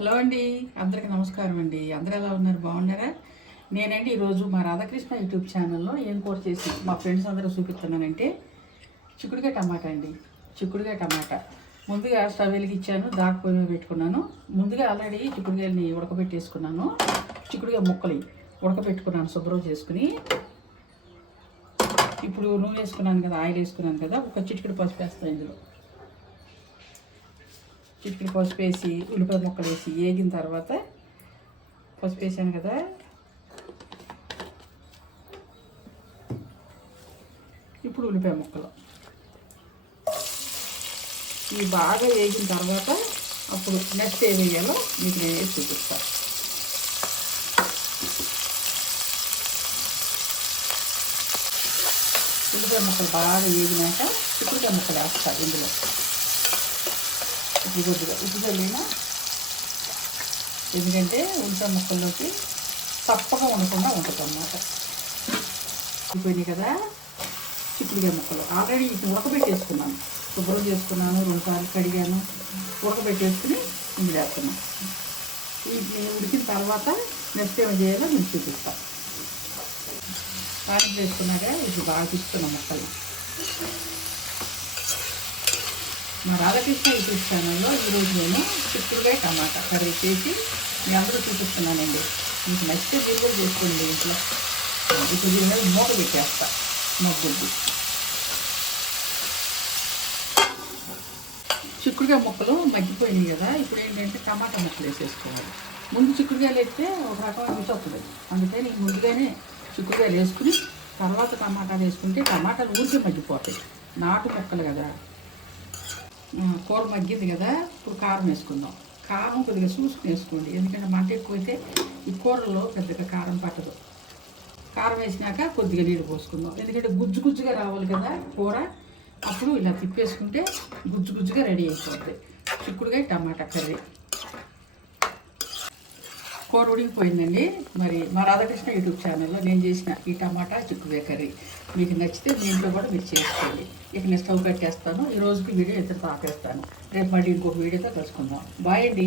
Hello అండి, అందరికీ నమస్కారం అండి. అందరూ ఎలా ఉన్నారు? బాగున్నారా? నేనండి ఈరోజు మా రాధాకృష్ణ యూట్యూబ్ ఛానల్లో ఏం కూర చేసి మా ఫ్రెండ్స్ అందరూ చూపిస్తున్నానంటే చిక్కుడుకాయ టమాటా అండి. చిక్కుడుకాయ టమాటా ముందుగా స్టవ్ వెలిగించాను, పొయ్యి మీద పెట్టుకున్నాను. ముందుగా ఆల్రెడీ చిక్కుడుకాయలని ఉడకబెట్టేసుకున్నాను. చిక్కుడుకాయ ముక్కలు ఉడకబెట్టుకున్నాను శుభ్రం చేసుకుని. ఇప్పుడు నూనె వేసుకున్నాను కదా, ఆయిల్ వేసుకున్నాను కదా, ఒక చిటికెడు పసుపు వేస్తాను. ఇందులో చిటికెడు పసుపు వేసి ఉల్లిపాయ ముక్కలు వేసి వేగిన తర్వాత పసుపు వేసాను కదా, ఇప్పుడు ఉల్లిపాయ ముక్కలు ఇవి బాగా వేగిన తర్వాత అప్పుడు నెక్స్ట్ ఏం వేయాలో మీకు నేను వేసి చూపిస్తాను. ఉల్లిపాయ ముక్కలు బాగా వేగినాక చిక్కుడుకాయ ముక్కలు వేస్తాను. ఇందులో ఉప్పు కొద్దిగా ఉప్పు చల్లినా, ఎందుకంటే ఉల్లిపాయ ముక్కల్లోకి తప్పగా ఉండకుండా ఉంటుంది అన్నమాట. అయిపోయినాయి కదా చిక్కుడుకాయ ముక్కలు. ఆల్రెడీ ఇప్పుడు ఉడకబెట్టేసుకున్నాను, శుభ్రం చేసుకున్నాను, 2 సార్లు కడిగాను, ఉడకబెట్టేసుకుని ఇందులో వేస్తున్నాను. వీటిని ఉడికిన తర్వాత నెక్స్ట్ ఏం చేయాలో నేను చూపిస్తాను. పానీ వేసుకున్నాక ఇది బాగా తీసుకున్నాను ముక్కలు. మా రాధాకృష్ణ యూట్యూబ్ ఛానల్లో ఈరోజు నేను చిక్కుడుకాయ టమాటా కర్రీ చేసి మీ అందరూ చూపిస్తున్నానండి. మీకు నచ్చితే మీరు కూడా చేసుకోండి ఇంట్లో. ఇప్పుడు దీని మీద మూత పెట్టేస్తా మొగ్గుద్ది. చిక్కుడుకాయ ముక్కలు మగ్గిపోయినాయి కదా, ఇప్పుడు ఏంటంటే టమాటా ముక్కలు వేసేసుకోవాలి. ముందు చిక్కుడుకాయలు వేస్తే ఒక రకమైన రుచి వస్తుంది. అందుకని నేను ముందుగానే చిక్కుడుకాయలు వేసుకుని తర్వాత టమాటాలు వేసుకుంటే టమాటాలు ఊరికే మగ్గిపోతాయి. నాటు ముక్కలు కదా. కూర మగ్గింది కదా, ఇప్పుడు కారం వేసుకుందాం. కారం కొద్దిగా చూసుకుని వేసుకోండి, ఎందుకంటే మంట ఎక్కువైతే ఈ కూరలో పెద్దగా కారం పట్టదు. కారం వేసినాక కొద్దిగా నీళ్ళు పోసుకుందాం, ఎందుకంటే గుజ్జు గుజ్జుగా రావాలి కదా కూర. అప్పుడు ఇలా తిప్పేసుకుంటే గుజ్జు గుజ్జుగా రెడీ అయిపోతుంది చిక్కుడుకాయ టమాటా కర్రీ. కూర ఉడికిపోయిందండి. మరి మా రాధాకృష్ణ యూట్యూబ్ ఛానల్లో నేను చేసిన ఈ టమాటా చిక్కుడుకాయ కర్రీ మీకు నచ్చితే మీ ఇంట్లో కూడా మీరు చేసుకోండి. ఇక నేను స్టవ్ కట్టేస్తాను. ఈ రోజుకి వీడియో ఇద్దరు ఆపేస్తాను. రేపు మళ్ళీ ఇంకొక వీడియోతో కలుసుకుందాం. బాయ్ అండి.